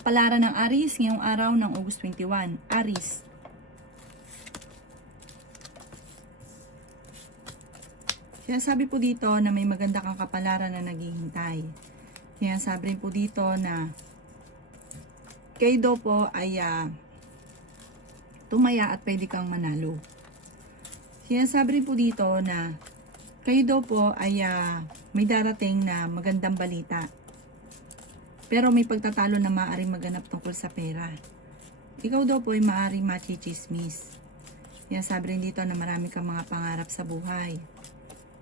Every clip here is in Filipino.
Kapalaran ng Aries ngayong araw ng August 21. Aries. Sinasabi po dito na may maganda kang kapalaran na naghihintay. Sinasabi rin po dito na kayo daw po ay tumaya at pwede kang manalo. Sinasabi rin po dito na kayo daw po ay may darating na magandang balita. Pero may pagtatalo na maaaring maganap tungkol sa pera. Ikaw daw po ay maaaring machichismis. Sinasabi rin dito na marami kang mga pangarap sa buhay.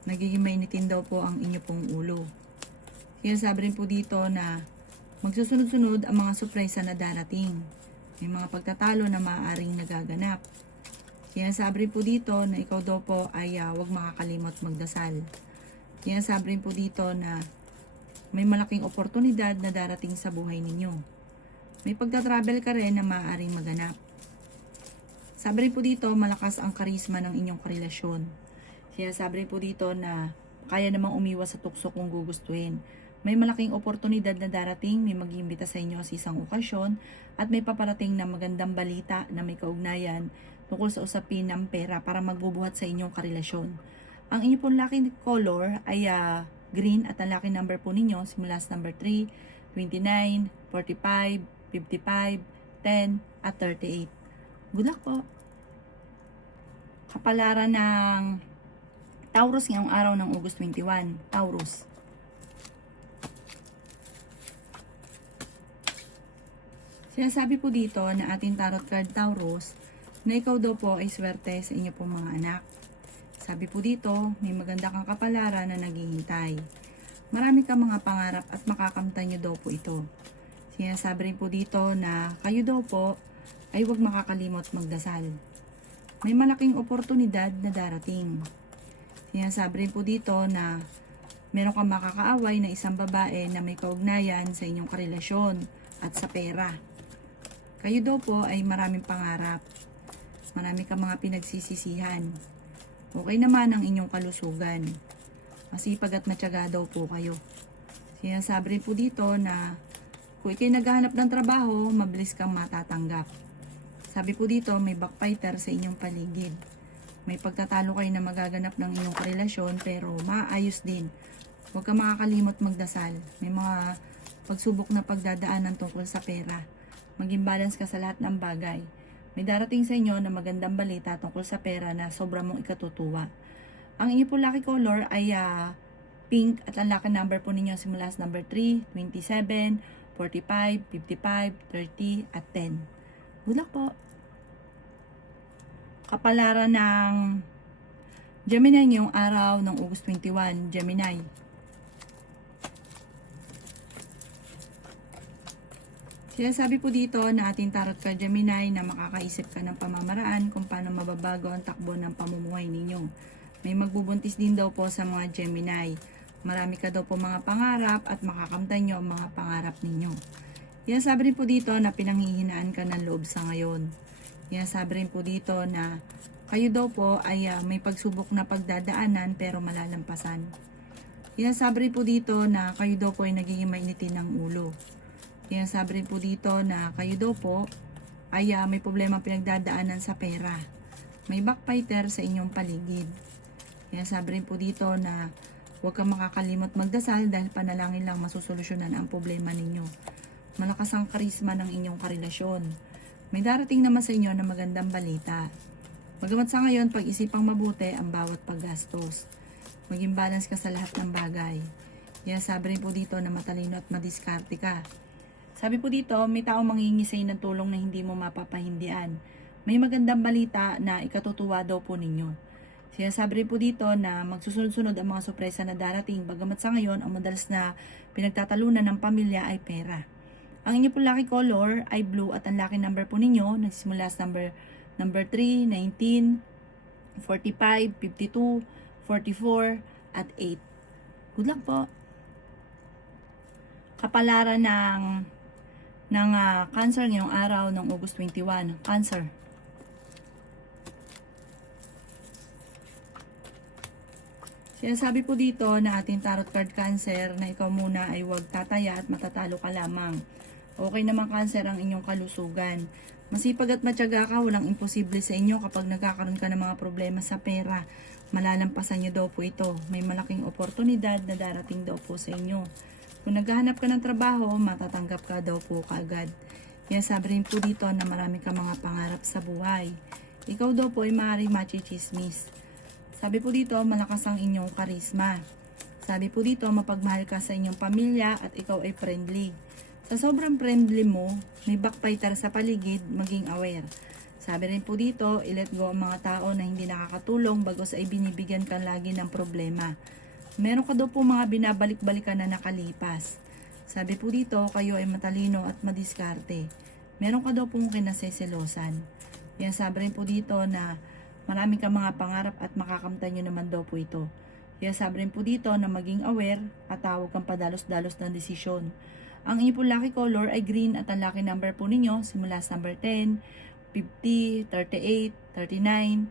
Nagiging mainitin daw po ang inyo pong ulo. Sinasabi rin po dito na magsusunod-sunod ang mga surpresa na darating. May mga pagtatalo na maaaring nagaganap. Sinasabi rin po dito na ikaw daw po ay huwag makakalimot magdasal. Sinasabi rin po dito na may malaking oportunidad na darating sa buhay ninyo. May pagta-travel ka rin na maaaring maganap. Sabi rin po dito, malakas ang karisma ng inyong karelasyon. Sinasabi rin po dito na kaya namang umiwas sa tukso kung gugustuhin. May malaking oportunidad na darating, may mag-iimbita sa inyo sa isang okasyon, at may paparating na magandang balita na may kaugnayan tungkol sa usapin ng pera para magbubuhat sa inyong karelasyon. Ang inyong pong lucky color ay green at ang lucky number po ninyo simula sa number 3, 29, 45, 55, 10 at 38. Good luck po! Kapalaran ng Taurus ngayong araw ng August 21. Taurus. Sinasabi po dito na ating tarot card Taurus na ikaw daw po ay swerte sa inyo pong mga anak. Sabi po dito, may maganda kang kapalaran na naghihintay. Marami kang mga pangarap at makakamtan nyo daw po ito. Sinasabi rin po dito na kayo daw po ay huwag makakalimot magdasal. May malaking oportunidad na darating. Sinasabi rin po dito na meron kang makakaaway na isang babae na may kaugnayan sa inyong karelasyon at sa pera. Kayo daw po ay maraming pangarap. Marami kang mga pinagsisisihan. Okay naman ang inyong kalusugan. Masipag at matyaga daw po kayo. Sinasabi rin po dito na kung ikay naghahanap ng trabaho, mabilis kang matatanggap. Sabi po dito, may backfighter sa inyong paligid. May pagtatalo kayo na magaganap ng inyong karelasyon pero maayos din. Huwag kang makakalimot magdasal. May mga pagsubok na pagdadaanan tungkol sa pera. Maging balance ka sa lahat ng bagay. May darating sa inyo na magandang balita tungkol sa pera na sobra mong ikatutuwa. Ang inyo po lucky color ay pink at ang lucky number po ninyo simula sa number 3, 27, 45, 55, 30 at 10. Good luck po! Kapalaran ng Gemini ngayong araw ng August 21. Gemini. Sinasabi po dito na ating tarot card Gemini na makakaisip ka ng pamamaraan kung paano mababago ang takbo ng pamumuhay ninyo. May magbubuntis din daw po sa mga Gemini. Marami ka daw po mga pangarap at makakamtan nyo ang mga pangarap ninyo. Sinasabi rin po dito na pinanghihinaan ka ng loob sa ngayon. Sinasabi rin po dito na kayo daw po ay may pagsubok na pagdadaanan pero malalampasan. Sinasabi rin po dito na kayo daw po ay nagiging mainitin ng ulo. Sinasabi rin po dito na kayo daw po ay may problema pinagdadaanan sa pera. May backfighter sa inyong paligid. Sinasabi rin po dito na huwag kang makakalimot magdasal dahil panalangin lang masusolusyonan ang problema ninyo. Malakas ang karisma ng inyong karelasyon. May darating naman sa inyo na magandang balita. Bagamat sa ngayon, pag-isipang mabuti ang bawat paggastos. Maging balance ka sa lahat ng bagay. Sinasabi rin po dito na matalino at madiskarte ka. Sabi po dito, may taong manghihingi sa inyo ng tulong na hindi mo mapapahindian. May magandang balita na ikatutuwa daw po ninyo. Sinasabi rin po dito na magsusunod-sunod ang mga sorpresa na darating. Bagamat sa ngayon, ang madalas na pinagtatalunan ng pamilya ay pera. Ang inyo po lucky color ay blue at ang lucky number po ninyo nagsisimula sa number 3, 19, 45, 52, 44 at 8. Good luck po! Kapalaran ng Cancer ngayong araw ng August 21. Cancer. Sinasabi po dito na ating tarot card Cancer na ikaw muna ay huwag tataya at matatalo ka lamang. Okay naman Cancer ang inyong kalusugan. Masipag at matyaga ka, walang imposible sa inyo kapag nagkakaroon ka ng mga problema sa pera. Malalampasan nyo daw po ito. May malaking oportunidad na darating daw po sa inyo. Kung naghahanap ka ng trabaho, matatanggap ka daw po kaagad. Kaya sabi rin po dito na marami ka mga pangarap sa buhay. Ikaw daw po ay maaaring machichismis. Sabi po dito, malakas ang inyong karisma. Sabi po dito, mapagmahal ka sa inyong pamilya at ikaw ay friendly. Sa sobrang friendly mo, may backbiter sa paligid, maging aware. Sabi rin po dito, i-let go ang mga tao na hindi nakakatulong bagos ay binibigyan ka lagi ng problema. Meron ka daw po mga binabalik-balikan na nakalipas. Sabi po dito, kayo ay matalino at madiskarte. Meron ka daw pong kinaseselosan. Yan sabi rin po dito na marami kang mga pangarap at makakamtan nyo naman daw po ito. Kaya sabi rin po dito na maging aware at tawag kang padalos-dalos ng desisyon. Ang inyong lucky color ay green at ang lucky number po ninyo simula sa number 10, 50, 38, 39,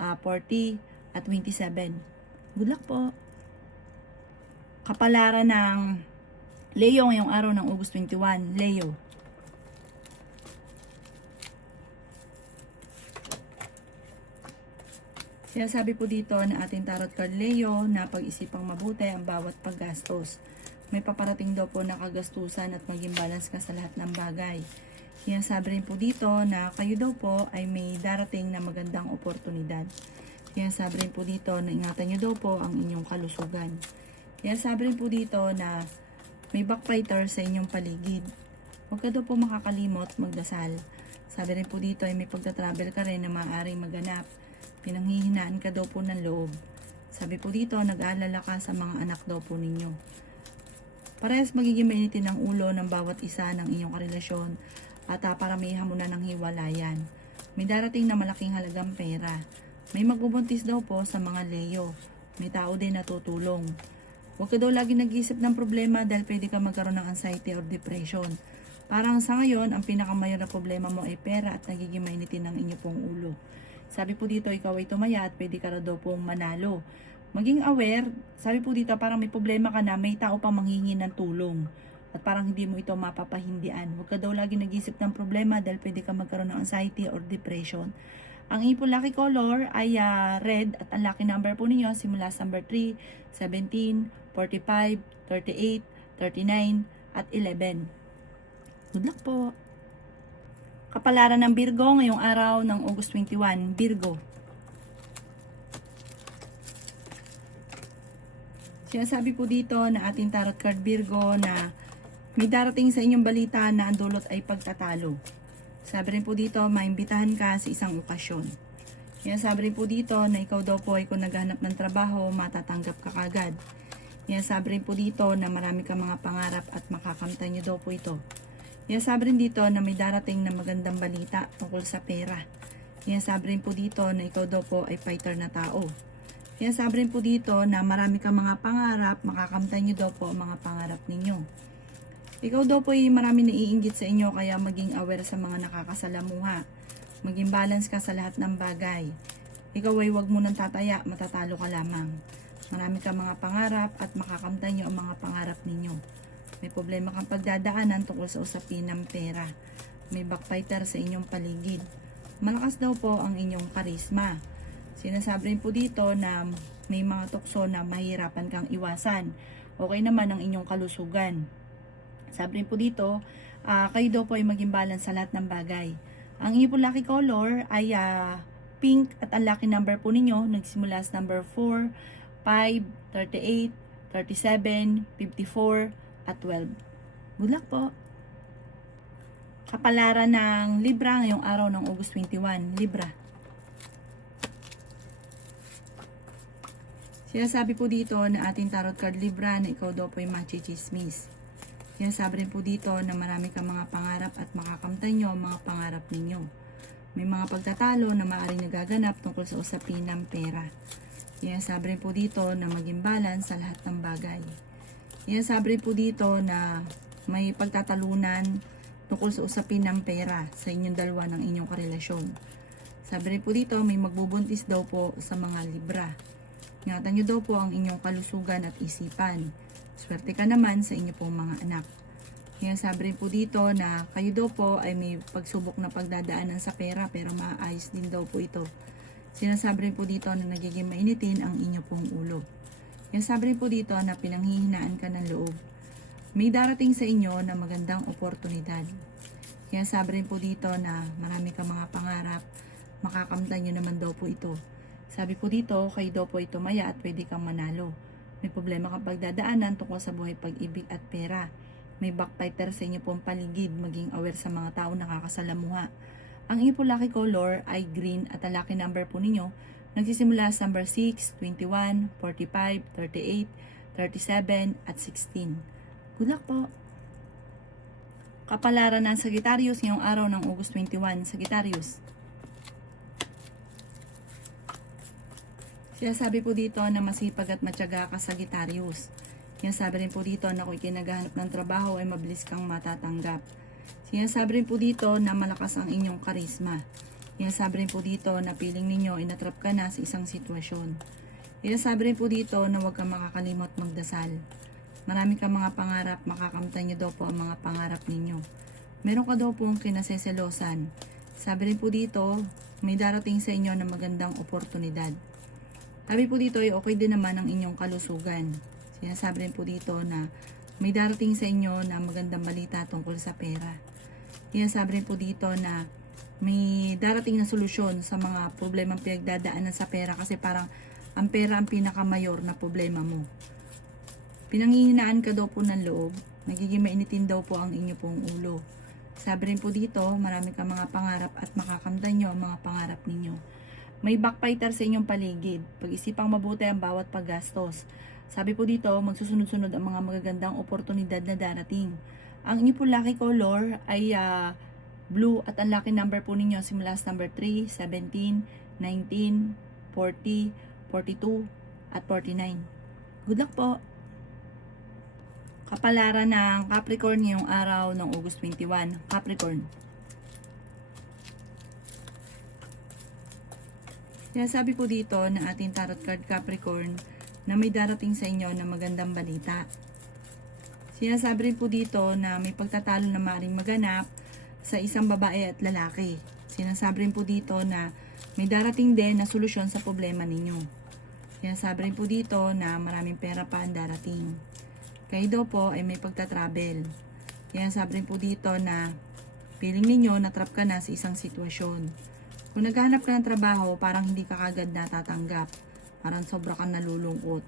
40, at 27. Good luck po! Kapalaran ng Leo ngayong araw ng August 21. Leo. Sinasabi po dito na ating tarot card Leo na pag-isipang mabuti ang bawat paggastos. May paparating daw po na kagastusan at maging balance ka sa lahat ng bagay. Sinasabi rin po dito na kayo daw po ay may darating na magandang oportunidad. Sinasabi rin po dito na ingatan nyo daw po ang inyong kalusugan. Sinasabi rin po dito na may backbiter sa inyong paligid. Huwag ka daw po makakalimot magdasal. Sabi rin po dito ay may pagta-travel ka rin na maaaring maganap. Pinanghihinaan ka daw po ng loob. Sabi po dito, nag-aalala ka sa mga anak daw po ninyo. Parehas magiging mainitin ang ulo ng bawat isa ng inyong karelasyon at paramihan mo na ng hiwalayan. May darating na malaking halagang pera. May magbubuntis daw po sa mga Leo. May tao din na tutulong. Huwag ka daw lagi nag-iisip ng problema dahil pwede ka magkaroon ng anxiety or depression. Parang sa ngayon, ang pinakamayor na problema mo ay pera at nagiging mainitin ang inyo pong ulo. Sabi po dito, ikaw ay tumaya at pwede ka daw pong manalo. Maging aware, sabi po dito parang may problema ka na, may tao pa manghingi ng tulong. At parang hindi mo ito mapapahindian. Huwag ka daw lagi nag-isip ng problema dahil pwede ka magkaroon ng anxiety or depression. Ang inyong lucky color ay red at ang lucky number po ninyo simula sa number 3, 17, 45, 38, 39, at 11. Good luck po! Kapalaran ng Virgo ngayong araw ng August 21. Virgo. Sinasabi po dito na ating tarot card Virgo na may darating sa inyong balita na ang dulot ay pagtatalo. Sabi rin po dito, maimbitahan ka sa isang okasyon. Sinasabi rin po dito na ikaw daw po ay kung naghanap ng trabaho, matatanggap ka kagad. Sinasabi rin po dito na marami kang mga pangarap at makakamtan nyo daw po ito. Sinasabi rin dito na may darating na magandang balita tungkol sa pera. Sinasabi rin po dito na ikaw daw po ay fighter na tao. Sinasabi rin po dito na marami kang mga pangarap, makakamtan nyo daw po ang mga pangarap ninyo. Ikaw daw po ay marami naiinggit sa inyo kaya maging aware sa mga nakakasalamuha. Maging balance ka sa lahat ng bagay. Ikaw ay huwag mo nang tataya, matatalo ka lamang. Marami kang mga pangarap at makakamtan nyo ang mga pangarap ninyo. May problema kang pagdadaanan tungkol sa usapin ng pera. May backbiter sa inyong paligid. Malakas daw po ang inyong karisma. Sinasabi rin po dito na may mga tukso na mahirapan kang iwasan. Okay naman ang inyong kalusugan. Sabi rin po dito, kayo daw po ay maging balance sa lahat ng bagay. Ang inyong po lucky color ay pink at ang lucky number po ninyo nagsimula sa number 4, 5, 38, 37, 54, at 12. Good luck po! Kapalaran ng Libra ngayong araw ng August 21. Libra. Sinasabi po dito na ating tarot card Libra na ikaw daw po ay machichismis. Sinasabi rin po dito na marami kang mga pangarap at makakamtan nyo ang mga pangarap ninyo. May mga pagtatalo na maaaring nagaganap tungkol sa usapin ng pera. Sinasabi rin po dito na maging balance sa lahat ng bagay. Sinasabi rin po dito na may pagtatalunan tungkol sa usapin ng pera sa inyong dalawa ng inyong karelasyon. Sabi rin po dito may magbubuntis daw po sa mga Libra. Ingatan nyo daw po ang inyong kalusugan at isipan. Swerte ka naman sa inyo pong mga anak. Sinasabi rin po dito na kayo daw po ay may pagsubok na pagdadaanan sa pera pero maayos din daw po ito. Sinasabi rin po dito na nagiging mainitin ang inyo pong ulo. Sinasabi rin po dito na pinanghihinaan ka ng loob. May darating sa inyo na magandang oportunidad. Sinasabi rin po dito na marami kang mga pangarap, makakamtan nyo naman daw po ito. Sabi po dito, kayo daw po ito maya at pwede kang manalo. May problema kang pagdadaanan tungkol sa buhay, pag-ibig at pera. May backbiter sa inyo pong paligid, maging aware sa mga tao nakakasalamuha. Ang inyo po lucky color ay green at ang lucky number po ninyo nagsisimula sa number 6, 21, 45, 38, 37 at 16. Good luck po! Kapalaran ng Sagittarius ngayong araw ng August 21, Sagittarius. Sinasabi po dito na masipag at matyaga ka, Sagittarius. Sinasabi rin po dito na kung ikinagahanap ng trabaho ay mabilis kang matatanggap. Sinasabi rin po dito na malakas ang inyong karisma. Sinasabi rin po dito na piling ninyo ay natrap ka na sa isang sitwasyon. Sinasabi rin po dito na huwag kang makakalimot magdasal. Marami kang mga pangarap, makakamtan nyo daw po ang mga pangarap ninyo. Meron ka daw pong kinaseselosan. Sabi rin po dito, may darating sa inyo na magandang oportunidad. Sabi po dito ay okay din naman ang inyong kalusugan. Sinasabi rin po dito na may darating sa inyo na magandang balita tungkol sa pera. Sinasabi rin po dito na may darating na solusyon sa mga problemang pinagdadaanan sa pera kasi parang ang pera ang pinakamayor na problema mo. Pinanghihinaan ka daw po ng loob, nagiging mainitin daw po ang inyo pong ulo. Sabi rin po dito, marami kang mga pangarap at makakamtan nyo ang mga pangarap ninyo. May backbiter sa inyong paligid, pag-isipang mabuti ang bawat paggastos. Sabi po dito, magsusunod-sunod ang mga magagandang oportunidad na darating. Ang inyo po lucky color ay blue at ang lucky number po ninyo simula sa number 3, 17, 19, 40, 42 at 49. Good luck po! Kapalaran ng Capricorn ngayong araw ng August 21. Capricorn. Sinasabi po dito na ating tarot card Capricorn na may darating sa inyo na magandang balita. Sinasabi rin po dito na may pagtatalo na maaaring maganap sa isang babae at lalaki. Sinasabi rin po dito na may darating din na solusyon sa problema ninyo. Sinasabi rin po dito na maraming pera pa ang darating. Kayo daw po ay may pagtatravel. Sinasabi rin po dito na feeling ninyo natrap ka na sa isang sitwasyon. Kung naghahanap ka ng trabaho, parang hindi ka kagad natatanggap. Parang sobra kang nalulungkot.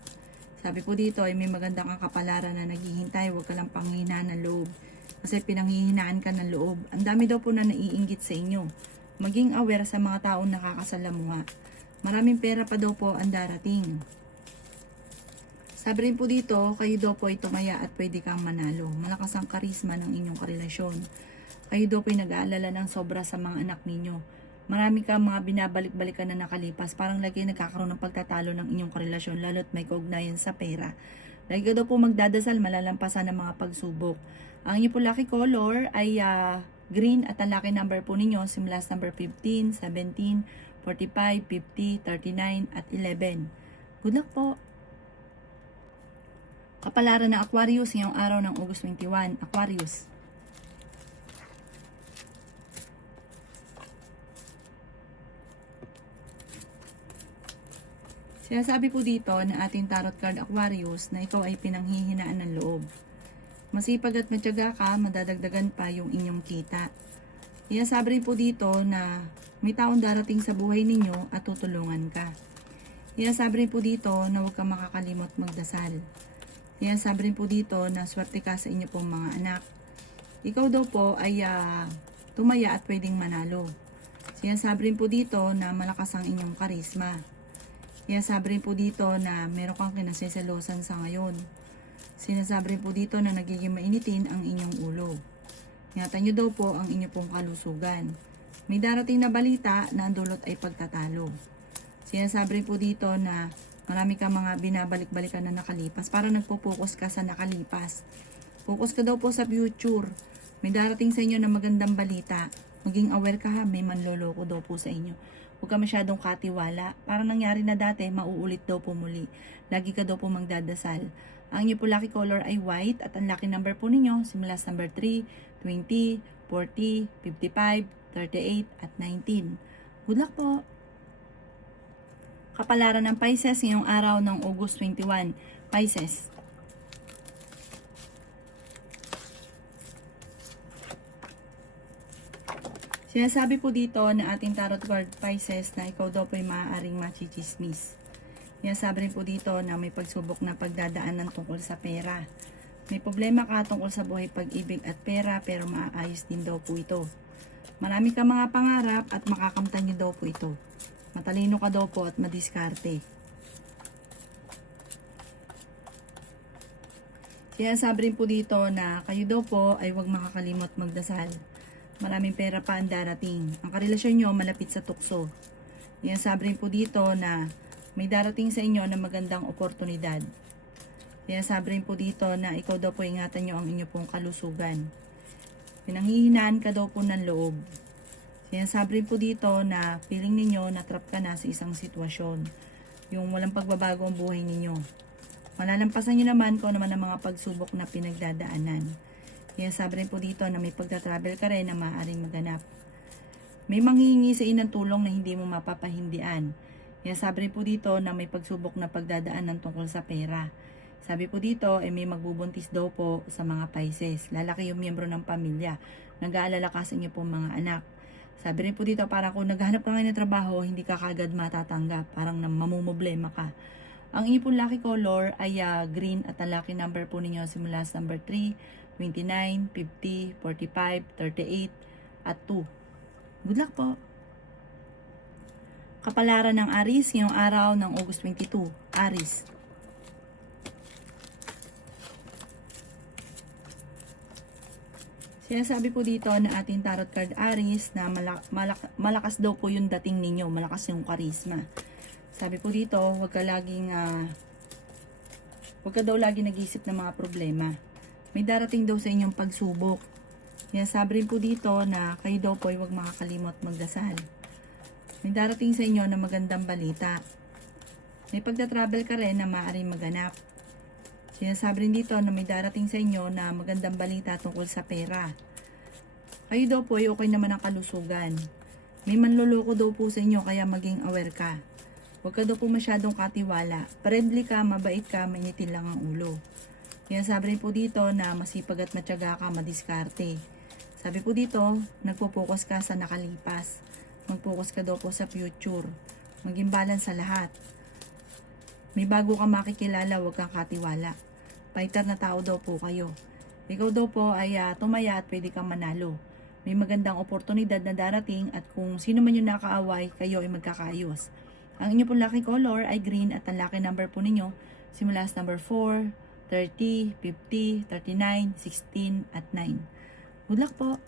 Sabi po dito ay may magandang kapalaran na naghihintay, huwag ka lang panghihinaan ng loob. Kasi pinanghihinaan ka ng loob. Ang dami daw po na naiinggit sa inyo. Maging aware sa mga taong nakakasalamuha. Maraming pera pa daw po ang darating. Sabi rin po dito, kayo daw po ay tumaya at pwede kang manalo. Malakas ang karisma ng inyong karelasyon. Kayo daw po ay nag-aalala ng sobra sa mga anak ninyo. Marami kang mga binabalik-balikan na nakalipas. Parang lagi nagkakaroon ng pagtatalo ng inyong karelasyon, lalo't may kaugnayan sa pera. Lagi ka daw po magdadasal, malalampasan ng mga pagsubok. Ang inyo po lucky color ay green at ang lucky number po ninyo simula sa number 15, 17, 45, 50, 39 at 11. Good luck po! Kapalaran ng Aquarius ngayong araw ng August 21. Aquarius. Sinasabi po dito na ating tarot card Aquarius na ikaw ay pinanghihinaan ng loob. Masipag at matyaga ka, madadagdagan pa yung inyong kita. Sinasabi rin po dito na may taong darating sa buhay ninyo at tutulungan ka. Sinasabi rin po dito na huwag kang makakalimot magdasal. Sinasabi rin po dito na swerte ka sa inyo pong mga anak. Ikaw daw po ay tumaya at pwedeng manalo. Sinasabi rin po dito na malakas ang inyong karisma. Sinasabi rin po dito na meron kang kinaseselosan sa ngayon. Sinasabi rin po dito na nagiging mainitin ang inyong ulo. Ingatan nyo daw po ang inyong pong kalusugan. May darating na balita na ang dulot ay pagtatalo. Sinasabi rin po dito na marami kang mga binabalik-balikan na nakalipas. Para nagpo-focus ka sa nakalipas. Focus ka daw po sa future. May darating sa inyo na magandang balita. Maging aware ka ha, may manloloko daw po sa inyo. Huwag ka masyadong katiwala. Parang nangyari na dati, mauulit daw po muli. Lagi ka daw po magdadasal. Ang inyo po lucky color ay white at ang lucky number po ninyo simula sa number 3, 20, 40, 55, 38 at 19. Good luck po! Kapalaran ng Pisces ngayong araw ng August 21. Pisces. Sinasabi po dito na ating tarot card Pisces na ikaw daw po ay maaaring machichismis. Sinasabi rin po dito na may pagsubok na pagdadaanan tungkol sa pera. May problema ka tungkol sa buhay, pag-ibig at pera pero maaayos din daw po ito. Marami ka mga pangarap at makakamtan niyo daw po ito. Matalino ka daw po at madiskarte. Sinasabi rin po dito na kayo daw po ay huwag makakalimot magdasal. Maraming pera pa ang darating. Ang karelasyon nyo malapit sa tukso. Sinasabi rin po dito na may darating sa inyo na magandang oportunidad. Sinasabi rin po dito na ikaw daw po ingatan nyo ang inyo pong kalusugan. Pinanghihinaan ka daw po ng loob. Sinasabi rin po dito na feeling ninyo na trap ka na sa isang sitwasyon. Yung walang pagbabago ang buhay ninyo. Malalampasan nyo naman kung naman ang mga pagsubok na pinagdadaanan. Sinasabi rin po dito na may pagta-travel ka rin na maaaring maganap. May manghihingi sa inang tulong na hindi mo mapapahindian. Sinasabi rin po dito na may pagsubok na pagdadaanan tungkol sa pera. Sabi po dito, may magbubuntis daw po sa mga Pisces. Lalaki yung miyembro ng pamilya. Nag-aalala ka sa inyo pong mga anak. Sabi rin po dito, parang kung naghahanap ka ngayon ng trabaho, hindi ka kagad matatanggap. Parang mamumblema ka. Ang inyo pong lucky color ay green at ang lucky number po ninyo simula sa number 3, 29, 50, 45, 38 at 2. Good luck po! Kapalaran ng Aries ngayong araw ng August 22. Aries. Sinasabi po dito na ating tarot card Aries na malakas daw po yung dating ninyo, malakas yung karisma. Sabi po dito, huwag ka daw lagi nag-iisip ng mga problema. May darating daw sa inyong pagsubok. Sinasabi rin po dito na kayo daw po ay huwag makakalimot magdasal. May darating sa inyo na magandang balita. May pagta-travel ka rin na maaaring maganap. Sinasabi rin dito na may darating sa inyo na magandang balita tungkol sa pera. Kayo daw po ay okay naman ang kalusugan. May manloloko daw po sa inyo kaya maging aware ka. Huwag ka daw po masyadong katiwala. Friendly ka, mabait ka, mainitin lang ang ulo. Sinasabi rin po dito na masipag at matyaga ka, madiskarte. Sabi po dito, nagpo-focus ka sa nakalipas. Mag-focus ka daw po sa future. Maging balance sa lahat. May bago ka makikilala, huwag kang katiwala. Fighter na tao daw po kayo. Ikaw daw po ay tumaya at pwede kang manalo. May magandang oportunidad na darating at kung sino man yung nakaaway, kayo ay magkakaayos. Ang inyo pong lucky color ay green at ang lucky number po ninyo simula sa number 4, 30, 50, 39, 16 at 9. Good luck po!